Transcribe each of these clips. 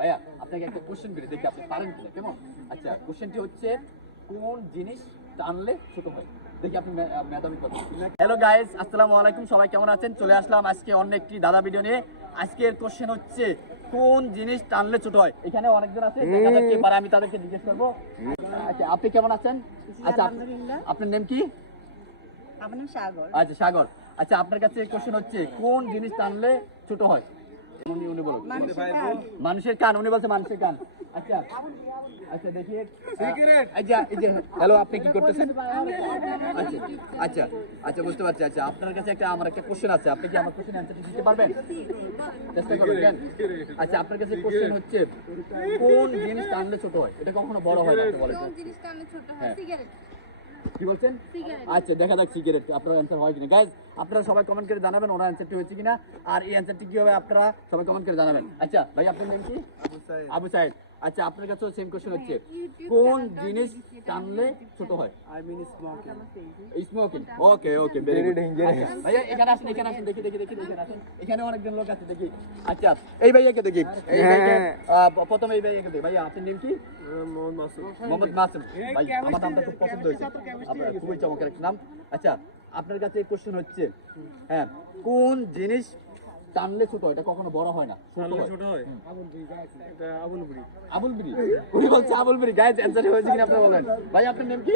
ভাইয়া আপনাকে একটা কোশ্চেন করি দেখি আপনি পারেন কিনা কেমন? আচ্ছা কোশ্চেনটি হচ্ছে কোন জিনিস টানলে ছোট হয়? দেখি আপনি হ্যালো গাইস আসসালামু আলাইকুম সবাই কেমন আছেন? চলে আসলাম আজকে অন্য একটি দাদা ভিডিও নিয়ে। আজকের কোশ্চেন হচ্ছে কোন জিনিস টানলে ছোট হয়? এখানে অনেকজন আছে কে পারে আমি তাদেরকে জিজ্ঞেস করব। আচ্ছা আপনি কেমন আছেন? আচ্ছা আপনার নেম কি? নাম সাগর। আচ্ছা সাগর। আচ্ছা আপনার কাছে কোশ্চেন হচ্ছে কোন জিনিস টানলে ছোট হয়? উনি উনি বলুন। মানুষের কান। উনি বলছে মানুষের কান। আচ্ছা। আচ্ছা দেখি। আচ্ছা এই যে হ্যালো আপনি কি করতেছেন? আচ্ছা আচ্ছা আচ্ছা বুঝতে পারছি। আচ্ছা আপনার কাছে একটা আমার একটা কোশ্চেন আছে। আপনি কি আমার কোশ্চেন অ্যান্সারটি দিতে পারবেন? চেষ্টা করবেন আচ্ছা আপনার কাছে কোশ্চেন হচ্ছে কোন জিনিস টানলে ছোট হয়? এটা কখনো বড় হয় না বলেন। কোন জিনিসটা আমি ছোট হয়? হ্যাঁ। সিগারেট। কি বলছেন? আচ্ছা দেখা যাক সিগারেট আপনার অ্যান্সার হয় কিনা। গাইজ আপনারা সবাই কমেন্ট করে জানাবেন ওনার অ্যান্সারটি হয়েছে কিনা। আর এই অ্যান্সারটি কি হবে আপনারা সবাই কমেন্ট করে জানাবেন। আচ্ছা ভাই আপনার নাম কি? আবু সাইদ আচ্ছা আপনার কাছেও সেম কোশ্চেন হচ্ছে। কোন জিনিস টানলে ছোট হয়? I mean smoking. Smoking okay okay very dangerous ভাইয়া এখানে আসেন এখানে আসেন দেখি দেখি দেখি দেখি আসেন। এখানে অনেকজন লোক আছে দেখি। আচ্ছা এই ভাইয়াকে দেখি। এই ভাইয়াকে আহ, প্রথমে এই ভাইয়াকে দেখি। ভাইয়া আপনার নাম কি? Mohammad Masood. মোহাম্মদ মাসুম। ভাই আমার নামটা খুব পছন্দ হয়েছে। আপনার খুবই চমৎকার একটা নাম। আচ্ছা আপনার কাছে কোশ্চেন হচ্ছে হ্যাঁ কোন জিনিস টানলে ছোট এটা কখনো বড় হয় না ছোট হয়। ছোট আবুল বুড়ি আবুল বিড়ি উনি বলছে আবুল বিড়ি গাইজ অ্যান্সার হয়েছে কিনা আপনি বলেন। ভাই আপনার নাম কি?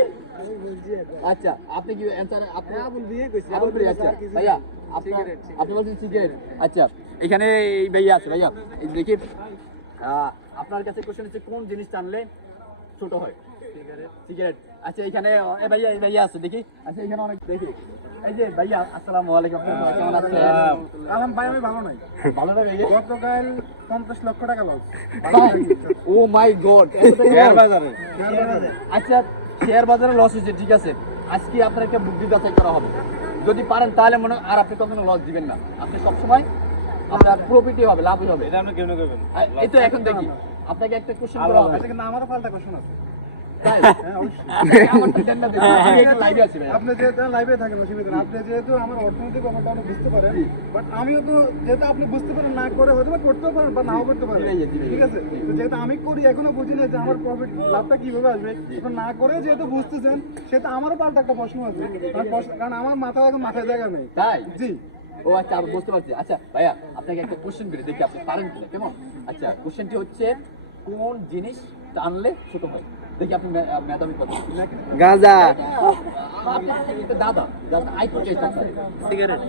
আচ্ছা আপনি কি অ্যান্সার আপনি আবুল দিয়ে কইছি। আবুল বিড়ি আচ্ছা। ভাইয়া আপনার আপনি বলছেন সিগারেট আচ্ছা এখানে এই ভাইয়া আছে। ভাইয়া এই দেখি আপনার কাছে কোশ্চেন হচ্ছে কোন জিনিস টানলে ছোট হয়। সিগারেট আচ্ছা এখানে এ ভাইয়া এই ভাইয়া আছে দেখি। আচ্ছা এখানে অনেক দেখি। এই যে ভাইয়া আসসালামু আলাইকুম। কেমন আছেন? ভাই আমি ভালো নাই। ভালো ভাইয়া? গতকাল পঞ্চাশ লক্ষ টাকা loss oh my god share বাজারে। আচ্ছা শেয়ার বাজারে লস হয়েছে ঠিক আছে। আজকে আপনার একটা বুদ্ধি যাচাই করা হবে। যদি পারেন তাহলে মনে হয় আর আপনি কখনো লস দিবেন না। আপনি সবসময় আপনার প্রফিটই হবে লাভই হবে। এটা আপনি কেমন করবেন? এই তো এখন দেখি। আপনাকে একটা কোশ্চেন করা হবে। আচ্ছা কিন্তু আমারও পাল্টা কোশ্চেন আছে? হ্যাঁ ভাইয়া। আপনি যেহেতু লাইভে থাকেন অসুবিধা আপনি যেহেতু আমার অর্থনৈতিক ব্যাপারটা আপনি বুঝতে পারেন বাট আমিও তো যেহেতু আপনি বুঝতে পারেন না করে হয়তো বা করতেও পারেন বা নাও করতে পারেন। ঠিক আছে? তো যেহেতু আমি করি এখনও বুঝি না যে আমার প্রফিট লাভটা কীভাবে আসবে। না করে যেহেতু বুঝতেছেন সেটা আমারও পাল্টা একটা প্রশ্ন আছে। কারণ আমার মাথায় এখন মাথায় জায়গা নেই। তাই? জি। ও আচ্ছা আমি বুঝতে পারছি। আচ্ছা ভাইয়া আপনাকে একটা কোশ্চেন করি দেখি আপনি পারেন কিনা কেমন? আচ্ছা কোশ্চেনটি হচ্ছে কোন জিনিস টানলে ছোট হয়? দেখি আপনি কথা মেধাবী কত গাঁজা। দাদা দাদা আই সিগারেট।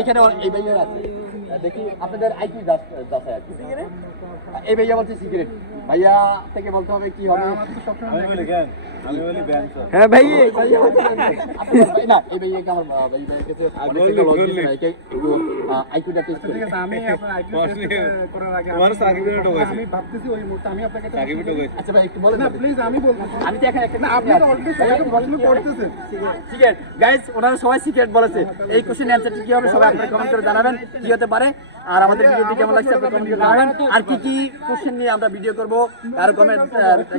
এখানে অনেক- এই ভাইয়া আছে। দেখি আপনাদের আইকিউ যাচাই আছে এই ভাইয়া বলছে সিগারেট। ভাইয়া থেকে বলতে হবে কি হবে? হ্যাঁ ভাই। এই ভাইয়া কে না এই ভাইয়াকে আমার ভাই ভাইয়ের কাছে আইকিউটা টেস্ট ঠিক আছে আমি আপনার আইকিউ টেস্ট করার আগে তোমার আমি- সার্টিফিকেট আমি ভাবতেছি ওই মুহূর্তে আমি আপনাকে আচ্ছা ভাই একটু বলেন না প্লিজ আমি বলতেছি। আমি তো এখানে একটা না আপনি অলরেডি সবাইকে প্রশ্ন করতেছেন। সিগারেট গাইস ওনারা সবাই সিগারেট বলেছে। এই কোশ্চেন অ্যান্সারটি কি হবে সবাই আপনারা কমেন্ট করে জানাবেন কি হতে পারে? আর আমাদের ভিডিওটি কেমন লাগছে আপনারা কমেন্ট করে জানাবেন। আর কি কি কোশ্চেন নিয়ে আমরা ভিডিও করব কারও কমেন্ট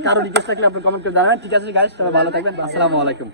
কারও রিকোয়েস্ট থাকলে আপনারা কমেন্ট করে জানাবেন। ঠিক আছে গাইস সবাই ভালো থাকবেন। আসসালামু আলাইকুম।